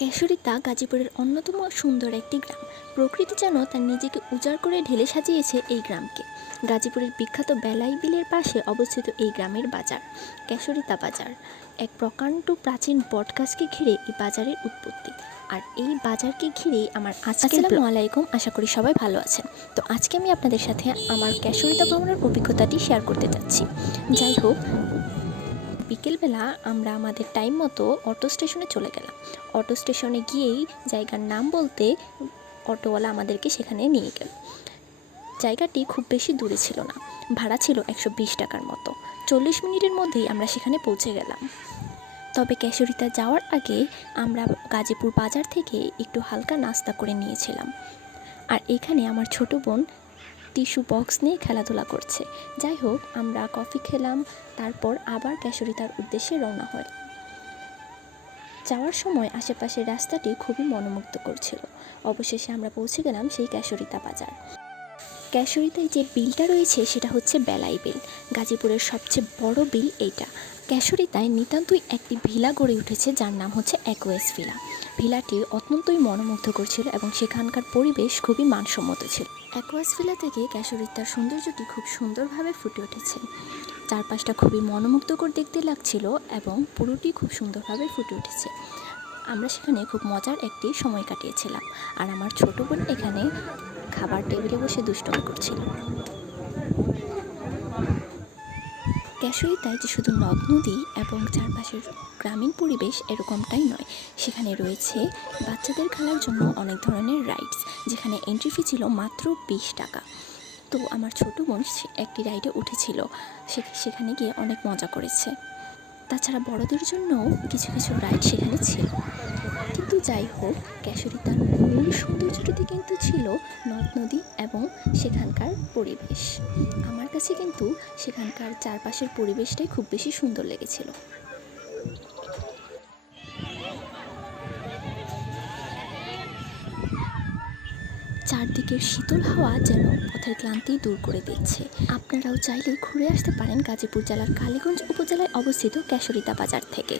কেশরিতা গাজীপুরের অন্যতম সুন্দর একটি গ্রাম। প্রকৃতি যেন তার নিজেকে উজাড় করে ঢেলে সাজিয়েছে এই গ্রামকে। গাজীপুরের বিখ্যাত বেলাই বিলের পাশে অবস্থিত এই গ্রামের বাজার কেশরিতা বাজার। এক প্রকাণ্ড প্রাচীন বটগাছকে ঘিরে এই বাজারের উৎপত্তি। আর এই বাজারকে ঘিরেই আমার আসসালামু আলাইকুম, আশা করি সবাই ভালো আছেন। তো আজকে আমি আপনাদের সাথে আমার কেশরিতা ভ্রমণের অভিজ্ঞতাটি শেয়ার করতে যাচ্ছি। যাই হোক, বিকেলবেলা আমরা আমাদের টাইম মতো অটো স্টেশনে চলে গেলাম। অটো স্টেশনে গিয়েই জায়গার নাম বলতে অটোওয়ালা আমাদেরকে সেখানে নিয়ে গেল। জায়গাটি খুব বেশি দূরে ছিল না, ভাড়া ছিল 120 টাকার মতো। 40 মিনিটের মধ্যেই আমরা সেখানে পৌঁছে গেলাম। তবে কেশরিতা যাওয়ার আগে আমরা গাজীপুর বাজার থেকে একটু হালকা নাস্তা করে নিয়েছিলাম। আর এখানে আমার ছোট বোন টিস্যু বক্স নিয়ে খেলাধুলা করছে। যাই হোক, আমরা কফি খেলাম, তারপর আবার কেশরিতার উদ্দেশ্যে রওনা হয়। যাওয়ার সময় আশেপাশের রাস্তাটি খুবই মনোমুগ্ধ করছিল। অবশেষে আমরা পৌঁছে গেলাম সেই কেশরিতা বাজার। কেশরিতায় যে বিলটা রয়েছে সেটা হচ্ছে বেলাই বিল। গাজীপুরের সবচেয়ে বড় বিল এইটা। কেশরিতায় নিতান্তই একটি ভিলা গড়ে উঠেছে যার নাম হচ্ছে অ্যাকোয়াস ভিলা। ভিলাটি অত্যন্তই মনোমুগ্ধ করছিল এবং সেখানকার পরিবেশ খুবই মানসম্মত ছিল। অ্যাকোয়াস ভিলা থেকে কেশরিতার সৌন্দর্যটি খুব সুন্দরভাবে ফুটে উঠেছে। চারপাশটা খুবই মনোমুগ্ধকর দেখতে লাগছিল এবং পুরোটি খুব সুন্দরভাবে ফুটে উঠেছে। আমরা সেখানে খুব মজার একটি সময় কাটিয়েছিলাম। আর আমার ছোট বোন এখানে খাবার টেবিলে বসে দুষ্টুমি করছিল। কেশরিতায় যে শুধু নদ নদী এবং চারপাশের গ্রামীণ পরিবেশ এরকমটাই নয়, সেখানে রয়েছে বাচ্চাদের খেলার জন্য অনেক ধরনের রাইডস, যেখানে এন্ট্রি ফি ছিল মাত্র 20 টাকা। তো আমার ছোট বোন একটি রাইডে উঠেছিল, সেখানে গিয়ে অনেক মজা করেছে। তাছাড়া বড়দের জন্যও কিছু কিছু রাইড সেখানে ছিল। কিন্তু যাই হোক, কেশরিতার মূল সৌন্দর্যটি কিন্তু ছিল নদ নদী এবং সেখানকার পরিবেশ। আমার কাছে কিন্তু সেখানকার চারপাশের পরিবেশটাই খুব বেশি সুন্দর লেগেছিল। চারদিকের শীতল হাওয়া যেন পথের ক্লান্তি দূর করে দিচ্ছে। আপনারাও চাইলে ঘুরে আসতে পারেন গাজীপুর জেলার কালীগঞ্জ উপজেলায় অবস্থিত কেশরিতা বাজার থেকে।